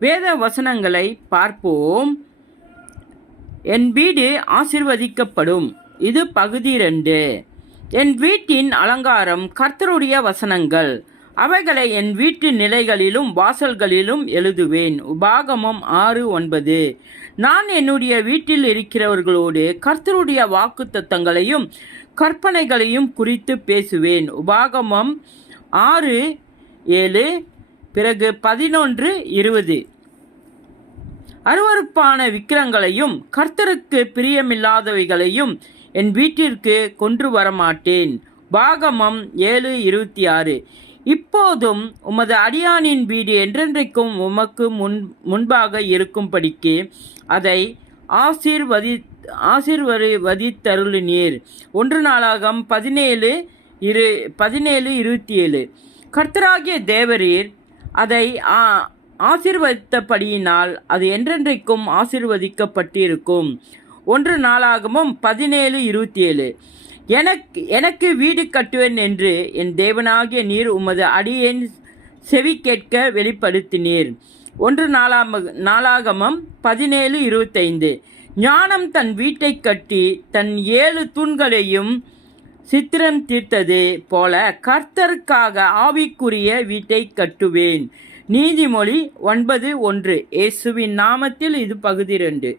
வேத வசனங்களை பார்ப்போம். என் வீடு ஆசிர்வதிக்கப்படும். இது பகுதி 2. என் வீட்டின் அலங்காரம் கர்த்தருடைய வசனங்கள். அவைகளை என் வீட்டு நிலைகளிலும் வாசல்களிலும் எழுதுவேன். உபாகமம் 6:9. நான் என்னுடைய வீட்டில் இருக்கிறவர்களோடு கர்த்தருடைய வாக்குத்தத்தங்களையும் கற்பனைகளையும் குறித்து பேசுவேன். உபாகமம் 6:7. பிறகு 11:20. அருவருப்பான விக்கிரங்களையும் கர்த்தருக்கு பிரியமில்லாதவைகளையும் என் வீட்டிற்கு கொண்டு வரமாட்டேன். உபாகமம் 7:26. இப்போதும் உமது அடியானின் வீடு என்றென்றைக்கும் உமக்கு முன்பாக இருக்கும்படிக்கு அதை ஆசீர்வதித்தருளினீர். 1 நாளாகமம் 17:27. கர்த்தராகிய தேவரீர் அதை ஆசீர்வதித்தபடியினால் அது என்றென்றைக்கும் ஆசீர்வதிக்கப்பட்டிருக்கும். 1 நாளாகமம் 17:27. எனக்கு வீடு கட்டுவேன் என்று என் தேவனாகிய நீர் உமது அடியேன் செவி கேட்க வெளிப்படுத்தினீர். 1 நாளாகமம் 17:25. ஞானம் தன் வீட்டை கட்டி தன் 7 தூண்களையும் சித்திரம் தீர்த்தது போல கர்த்தருக்காக ஆவிக்குரிய வீட்டை கட்டுவேன். நீதிமொழி 9:1. இயேசுவின் நாமத்தில் இது பகுதி 2.